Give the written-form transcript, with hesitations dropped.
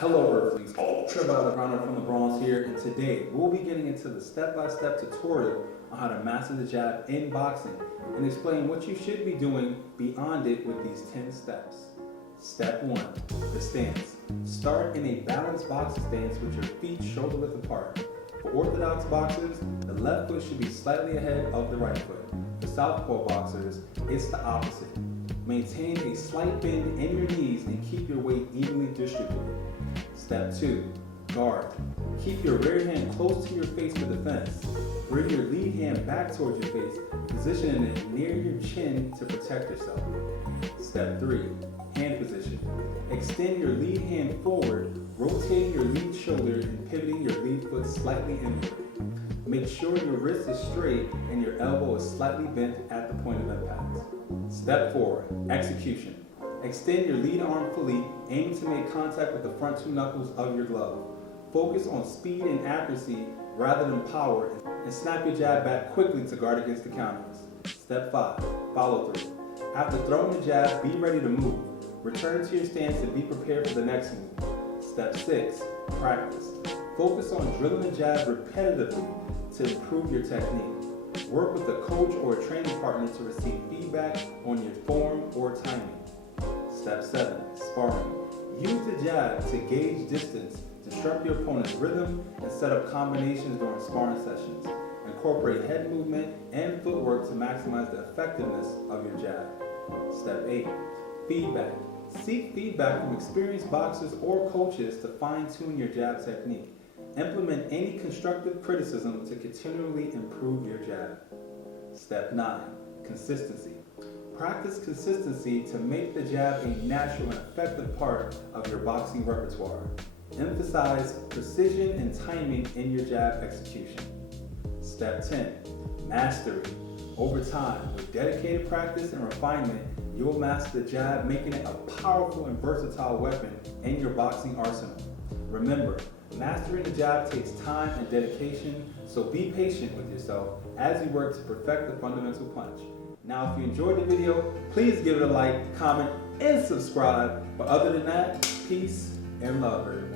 Hello Earthlings, Ultraviolet Runner from the Bronx here, and today we'll be getting into the step-by-step tutorial on how to master the jab in boxing and explain what you should be doing beyond it with these 10 steps. Step 1, the stance. Start in a balanced boxing stance with your feet shoulder width apart. For orthodox boxers, the left foot should be slightly ahead of the right foot. For southpaw boxers, it's the opposite. Maintain a slight bend in your knees and keep your weight evenly distributed. Step 2, guard. Keep your rear hand close to your face for defense. Bring your lead hand back towards your face, positioning it near your chin to protect yourself. Step 3, hand position. Extend your lead hand forward, rotating your lead shoulder and pivoting your lead foot slightly inward. Make sure your wrist is straight and your elbow is slightly bent at the point of impact. Step 4, execution. Extend your lead arm fully, aiming to make contact with the front two knuckles of your glove. Focus on speed and accuracy rather than power, and snap your jab back quickly to guard against the counters. Step 5, follow through. After throwing the jab, be ready to move. Return to your stance and be prepared for the next move. Step 6, practice. Focus on drilling the jab repetitively to improve your technique. Work with a coach or a training partner to receive feedback on your form or timing. Step 7, sparring. Use the jab to gauge distance, disrupt your opponent's rhythm, and set up combinations during sparring sessions. Incorporate head movement and footwork to maximize the effectiveness of your jab. Step 8, feedback. Seek feedback from experienced boxers or coaches to fine-tune your jab technique. Implement any constructive criticism to continually improve your jab. Step 9, consistency. Practice consistency to make the jab a natural and effective part of your boxing repertoire. Emphasize precision and timing in your jab execution. Step 10, mastery. Over time, with dedicated practice and refinement, you will master the jab, making it a powerful and versatile weapon in your boxing arsenal. Remember, mastering the jab takes time and dedication, so be patient with yourself as you work to perfect the fundamental punch. Now, if you enjoyed the video, please give it a like, comment, and subscribe. But other than that, peace and love, everybody.